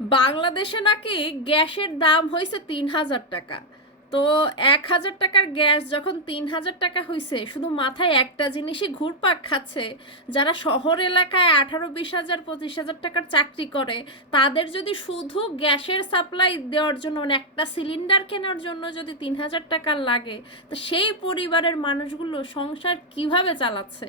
বাংলাদেশে নাকি গ্যাসের দাম হয়েছে 3,000 টাকা। তো 1,000 টাকার গ্যাস যখন 3,000 টাকা হয়েছে, শুধু মাথায় একটা জিনিসই ঘুরপাক খাচ্ছে, যারা শহর এলাকায় 18-20 হাজার 25,000 টাকার চাকরি করে, তাদের যদি শুধু গ্যাসের সাপ্লাই দেওয়ার জন্য, মানে একটা সিলিন্ডার কেনার জন্য যদি 3,000 টাকা লাগে, তো সেই পরিবারের মানুষগুলো সংসার কিভাবে চালাচ্ছে?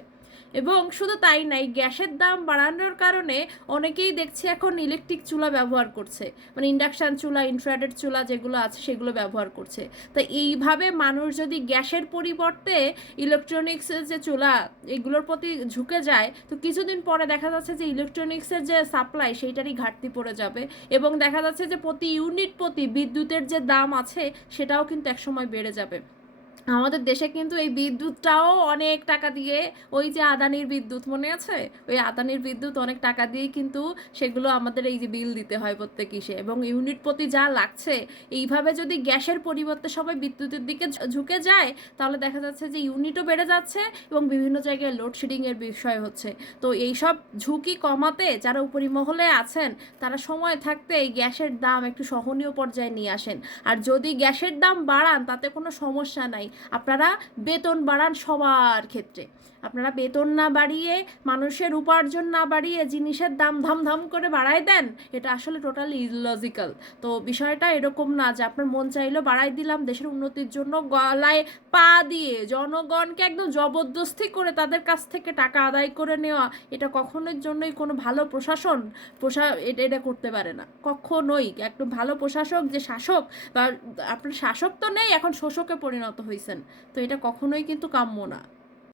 এবং শুধু তাই নাই, গ্যাসের দাম বাড়ানোর কারণে অনেকেই দেখছি এখন ইলেকট্রিক চুলা ব্যবহার করছে, মানে ইন্ডাকশান চুলা, ইনফ্রারেড চুলা যেগুলো আছে সেগুলো ব্যবহার করছে। তো এইভাবে মানুষ যদি গ্যাসের পরিবর্তে ইলেকট্রনিক্সের যে চুলা এগুলোর প্রতি ঝুঁকে যায়, তো কিছুদিন পরে দেখা যাচ্ছে যে ইলেকট্রনিক্সের যে সাপ্লাই সেইটারই ঘাটতি পড়ে যাবে, এবং দেখা যাচ্ছে যে প্রতি ইউনিট প্রতি বিদ্যুতের যে দাম আছে সেটাও কিন্তু একসময় বেড়ে যাবে। আমাদের দেশে কিন্তু এই বিদ্যুৎটাও অনেক টাকা দিয়ে, ওই যে আদানির বিদ্যুৎ মনে আছে, ওই আদানির বিদ্যুৎ অনেক টাকা দিয়েই কিন্তু সেগুলো আমাদের এই যে বিল দিতে হয় প্রত্যেক ইসে, এবং ইউনিট প্রতি যা লাগছে। এইভাবে যদি গ্যাসের পরিবর্তে সবাই বিদ্যুতের দিকে ঝুঁকে যায়, তাহলে দেখা যাচ্ছে যে ইউনিটও বেড়ে যাচ্ছে এবং বিভিন্ন জায়গায় লোডশেডিংয়ের বিষয় হচ্ছে। তো এইসব ঝুঁকি কমাতে যারা উপরিমহলে আছেন, তারা সময় থাকতে এই গ্যাসের দাম একটু সহনীয় পর্যায়ে নিয়ে আসেন। আর যদি গ্যাসের দাম বাড়ান তাতে কোনো সমস্যা নাই, আপনারা বেতন বাড়ান সবার ক্ষেত্রে। আপনারা বেতন না বাড়িয়ে, মানুষের উপার্জন না বাড়িয়ে জিনিসের দাম ধাম ধাম করে বাড়ায় দেন, এটা আসলে টোটালি ইললজিক্যাল। তো বিষয়টা এরকম না যে আপনার মন চাইলো বাড়াই দিলাম, দেশের উন্নতির জন্য গলায় পা দিয়ে জনগণকে একদম জবরদস্তি করে তাদের কাছ থেকে টাকা আদায় করে নেওয়া, এটা কখনোর জন্যই কোনো ভালো প্রশাসন এটা এটা করতে পারে না, কখনোই। একদম ভালো প্রশাসক যে শাসক, বা আপনার শাসক তো নেই, এখন শোষকে পরিণত হয়েছেন, তো এটা কখনোই কিন্তু কাম্য না।